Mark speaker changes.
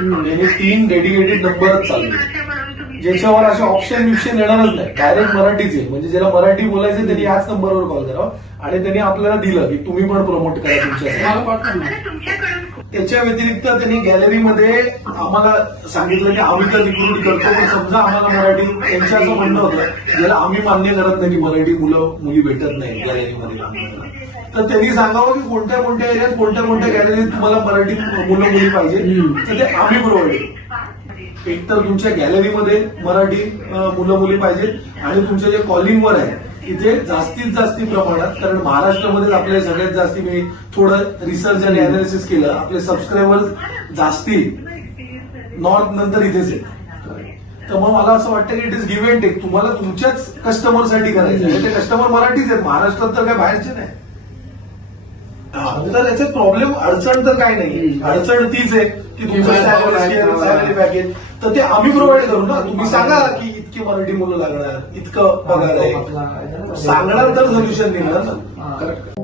Speaker 1: त्यांनी तीन डेडिकेटेड नंबरच चालले ज्याच्यावर असे ऑप्शन बिप्शन येणारच नाही. डायरेक्ट मराठीच म्हणजे ज्याला मराठी बोलायचं त्यांनी याच नंबरवर कॉल करावा. आणि त्यांनी आपल्याला दिलं की तुम्ही पण प्रमोट करा तुमच्या. त्याच्या व्यतिरिक्त त्यांनी गॅलरीमध्ये आम्हाला सांगितलं की आम्ही तर रिक्रूट करतो. पण समजा आम्हाला मराठी त्यांचं असं म्हणणं होतं ज्याला आम्ही मान्य करत नाही की मराठी मुलं मुली भेटत नाही गॅलरीमध्ये काम तर त्यांनी सांगावं की कोणत्या कोणत्या एरियात कोणत्या कोणत्या गॅलरीत तुम्हाला मराठी मुलं मुली पाहिजे तर ते आम्ही प्रोव्हाइड एक तर तुमच्या गॅलरीमध्ये मराठी मुलं मुली पाहिजेत आणि तुमच्या जे कॉलिंगवर आहे इथे जास्तीत जास्ती प्रमाणात कारण महाराष्ट्रामध्ये आपले सगळ्यात जास्ती मी थोडं रिसर्च आणि अनालिसिस केलं. आपले सबस्क्रायबर जास्ती. नॉर्थ नंतर इथेच आहेत. तर मग मला असं वाटतं की it is give and take तुम्हाला तुमच्याच कस्टमरसाठी करायचं आहे. ते कस्टमर मराठीच आहेत. महाराष्ट्रात तर काय बाहेरचे नाही. तर याच्यात प्रॉब्लेम अडचण तर काय नाही. अडचण तीच आहे की तुमचं पॅकेज तर ते आम्ही प्रोव्हाइड करू ना. तुम्ही सांगा की इतकी मराठी मुलं लागणार इतकं पगार आहे. सांगणार तर सोल्युशन निघणार ना.